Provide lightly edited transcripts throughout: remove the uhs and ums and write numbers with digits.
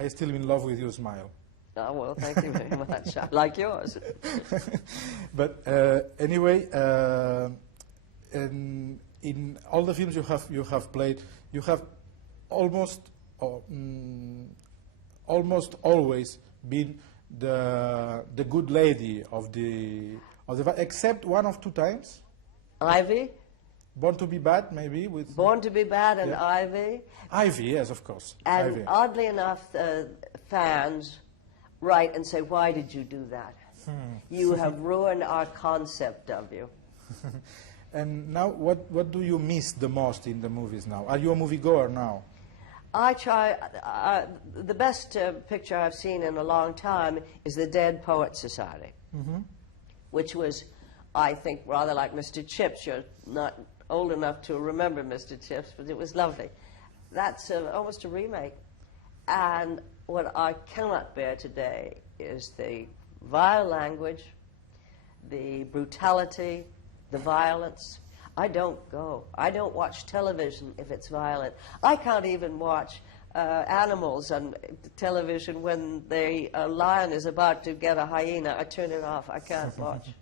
I still in love with your smile. Oh, well, thank you very much. I like yours. But anyway, in all the films you have played, you have almost almost always been the good lady of the except one of two times. Ivy? Born to be Bad, maybe with Born to be Bad and yeah. Ivy. Ivy, yes, of course. And Ivy. oddly enough, fans write and say, "Why did you do that? You have ruined our concept of you." And now, what do you miss the most in the movies now? Are you a moviegoer now? I try. The best picture I've seen in a long time is the Dead Poets Society, which was, I think, rather like Mr. Chips. You're not old enough to remember Mr. Chips, but it was lovely. That's almost a remake. And what I cannot bear today is the vile language, the brutality, the violence. I don't go. I don't watch television if it's violent. I can't even watch animals on television when a lion is about to get a hyena. I turn it off. I can't watch.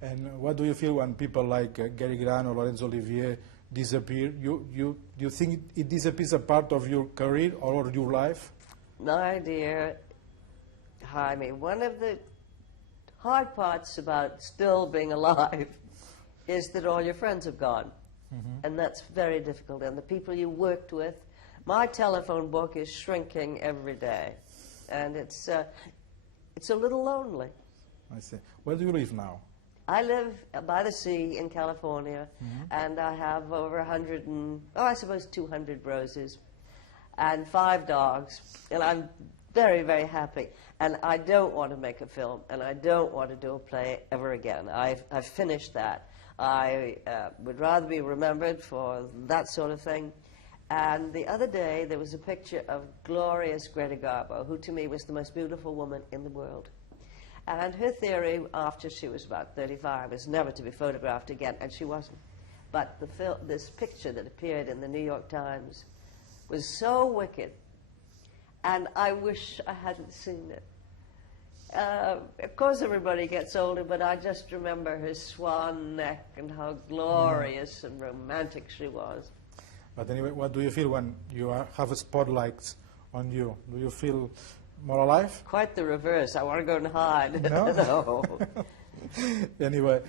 And what do you feel when people like Gary Grant or Laurence Olivier disappear? You think it disappears a part of your career or your life? My dear Jaime, one of the hard parts about still being alive is that all your friends have gone. And that's very difficult. And the people you worked with, my telephone book is shrinking every day. And it's a little lonely. I see. Where do you live now? I live by the sea in California, and I have over 200 roses and 5 dogs, and I'm very, very happy. And I don't want to make a film, and I don't want to do a play ever again. I've finished that. I would rather be remembered for that sort of thing. And the other day, there was a picture of glorious Greta Garbo, who to me was the most beautiful woman in the world. And her theory, after she was about 35, was never to be photographed again, and she wasn't. But this picture that appeared in the New York Times was so wicked, and I wish I hadn't seen it. Of course, everybody gets older, but I just remember her swan neck and how glorious and romantic she was. But anyway, what do you feel when you have a spotlight on you? Do you feel more alive? Quite the reverse. I want to go and hide. No? No. Anyway,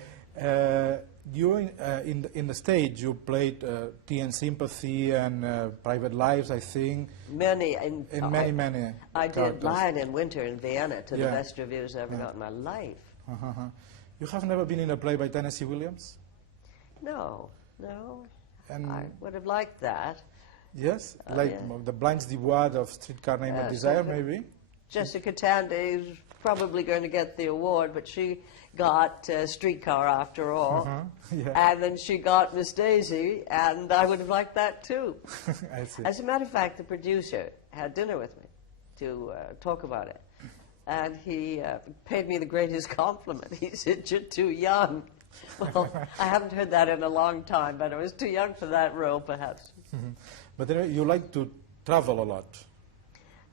you in the stage, you played Tea and Sympathy and Private Lives, I think. Many. Many I did characters. Lion in Winter in Vienna to the Yeah. best reviews I ever got in my life. You have never been in a play by Tennessee Williams? No, no. And I would have liked that. yes? Like yeah. The Blanche Dubois of Streetcar Named Desire, maybe? Jessica Tandy is probably going to get the award, but she got Streetcar after all. Yeah. And then she got Miss Daisy, and I would have liked that too. I see. As a matter of fact, the producer had dinner with me to talk about it. And he paid me the greatest compliment. He said, "You're too young." Well, I haven't heard that in a long time, but I was too young for that role, perhaps. But anyway, you like to travel a lot.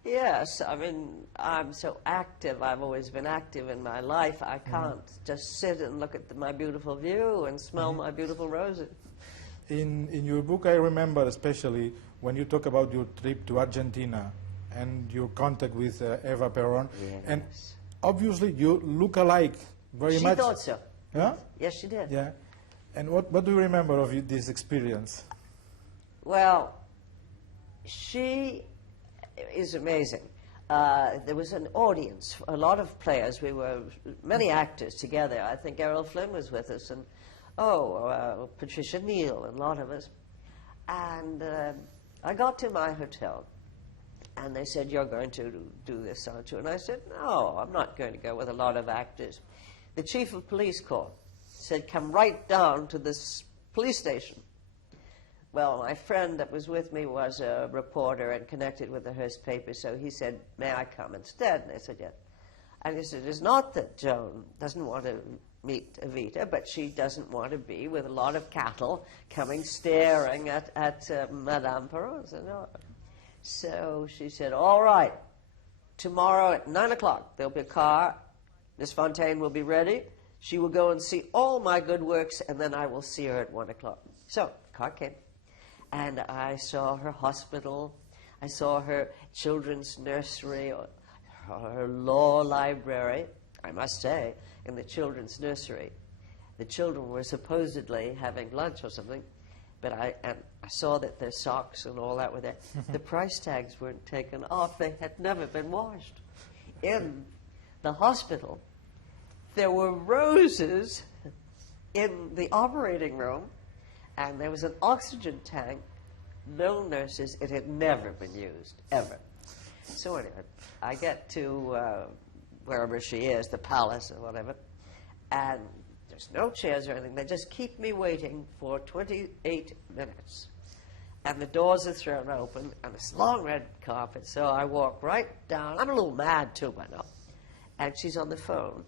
Yes, I mean, I'm so active. I've always been active in my life. I can't just sit and look at my beautiful view and smell my beautiful roses. In your book, I remember especially when you talk about your trip to Argentina and your contact with Eva Perón. Yes. And obviously, you look alike very much. She thought so. Yeah? Yes, she did. Yeah. And what do you remember of this experience? Well, she is amazing. There was an audience, a lot of players. We were many actors together. I think Errol Flynn was with us, and Patricia Neal, and a lot of us. And I got to my hotel, and they said, "You're going to do this, aren't you?" And I said, "No, I'm not going to go with a lot of actors." The chief of police called, said, "Come right down to this police station." Well, my friend that was with me was a reporter and connected with the Hearst paper, so he said, "May I come instead?" And I said, "Yes." And he said, "It's not that Joan doesn't want to meet Evita, but she doesn't want to be with a lot of cattle coming staring at Madame Perón." I said, "No." So she said, "All right, tomorrow at 9 o'clock, there'll be a car. Miss Fontaine will be ready. She will go and see all my good works, and then I will see her at 1 o'clock. So the car came, and I saw her hospital. I saw her children's nursery, or her law library, I must say, in the children's nursery. The children were supposedly having lunch or something, but I saw that their socks and all that were there. The price tags weren't taken off. They had never been washed. In the hospital, there were roses in the operating room, and there was an oxygen tank. No nurses. It had never been used, ever. So anyway, I get to wherever she is, the palace or whatever, and there's no chairs or anything. They just keep me waiting for 28 minutes. And the doors are thrown open, and this long red carpet, so I walk right down. I'm a little mad, too, by now. And she's on the phone.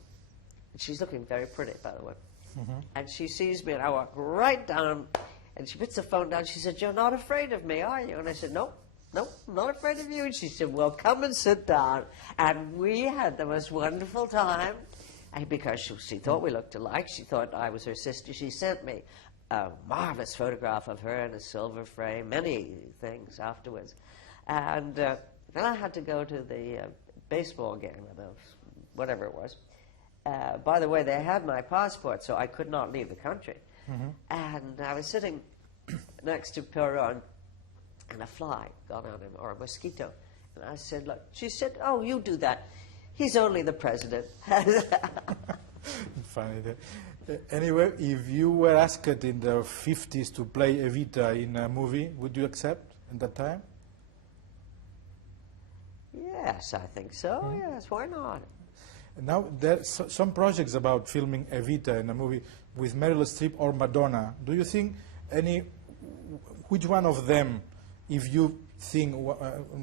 And she's looking very pretty, by the way. Mm-hmm. And she sees me, and I walk right down, and she puts the phone down. She said, "You're not afraid of me, are you?" And I said, "Nope. Nope, I'm not afraid of you." And she said, "Well, come and sit down." And we had the most wonderful time. And because she thought we looked alike, she thought I was her sister. She sent me a marvelous photograph of her in a silver frame, many things afterwards. And then I had to go to the baseball game, whatever it was. By the way, they had my passport, so I could not leave the country. Mm-hmm. And I was sitting next to Perron, and a fly got on him, or a mosquito. And I said, "Look," she said, "Oh, you do that. He's only the president." Funny. Anyway, if you were asked in the 50s to play Evita in a movie, would you accept at that time? Yes, I think so. Mm-hmm. Yes, why not? Now, there's some projects about filming Evita in a movie with Meryl Streep or Madonna. Do you think which one of them, if you think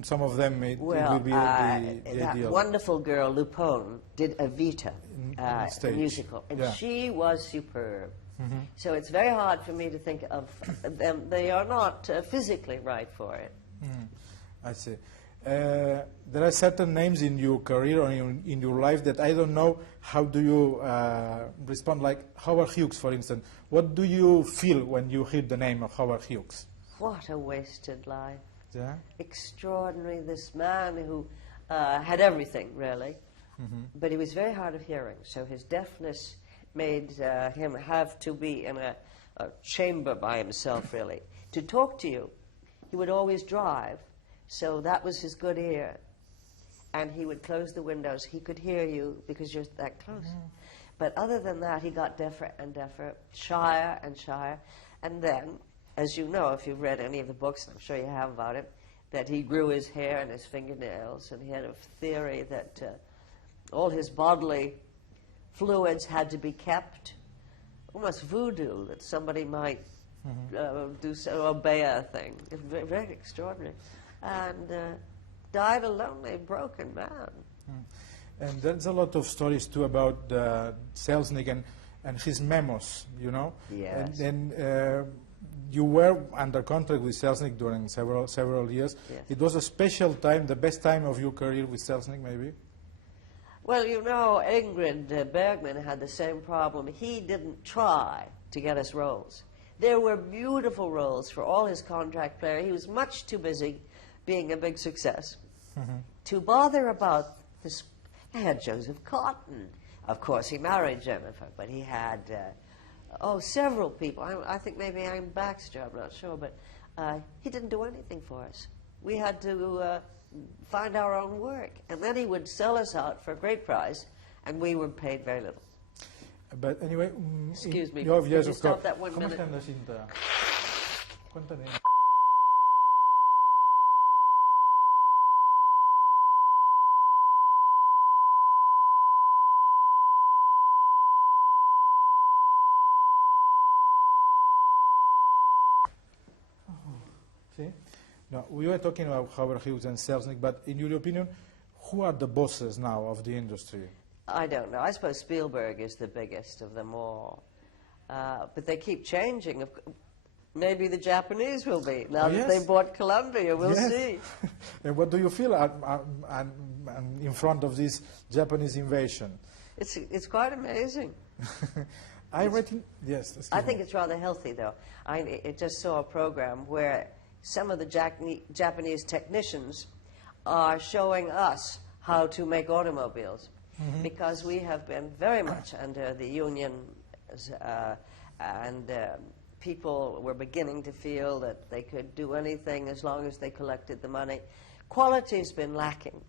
some of them it will be the that ideal? Wonderful girl, Lupone, did Evita, a musical, and she was superb. Mm-hmm. So it's very hard for me to think of them. They are not physically right for it. Mm. I see. There are certain names in your career or in your life that I don't know how do you respond, like Howard Hughes, for instance. What do you feel when you hear the name of Howard Hughes? What a wasted life. Yeah? Extraordinary, this man who had everything, really. Mm-hmm. But he was very hard of hearing, so his deafness made him have to be in a chamber by himself, really. To talk to you, he would always drive. So that was his good ear. And he would close the windows. He could hear you because you're that close. Mm-hmm. But other than that, he got deafer and deafer, shyer and shyer. And then, as you know, if you've read any of the books, and I'm sure you have about it, that he grew his hair and his fingernails, and he had a theory that all his bodily fluids had to be kept. Almost voodoo, that somebody might obey a thing. It's very, very extraordinary. And died a lonely, broken man. And there's a lot of stories, too, about Selznick and his memos, you know? Yes. And you were under contract with Selznick during several years. Yes. It was a special time, the best time of your career with Selznick, maybe? Well, you know, Ingrid Bergman had the same problem. He didn't try to get us roles. There were beautiful roles for all his contract players. He was much too busy being a big success to bother about this. He had Joseph Cotton. Of course, he married Jennifer, but he had, several people. I think maybe Anne Baxter, I'm not sure, but he didn't do anything for us. We had to find our own work. And then he would sell us out for a great price, and we were paid very little. But anyway... Excuse me, yes, could you of stop course. that 1 minute? ¿Cómo está la cinta? Cuéntame. See? Now, we were talking about Howard Hughes and Selznick, but in your opinion, who are the bosses now of the industry? I don't know. I suppose Spielberg is the biggest of them all. But they keep changing. Maybe the Japanese will be. Now that they bought Columbia, we'll see. And what do you feel? in front of this Japanese invasion. It's quite amazing. I read in, yes. I think it's rather healthy, though. I just saw a program where some of the Japanese technicians are showing us how to make automobiles, because we have been very much under the union, and people were beginning to feel that they could do anything as long as they collected the money. Quality's been lacking.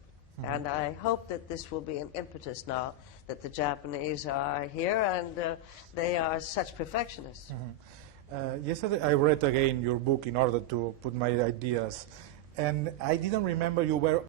And I hope that this will be an impetus now that the Japanese are here, and they are such perfectionists. Yesterday I read again your book in order to put my ideas, and I didn't remember you were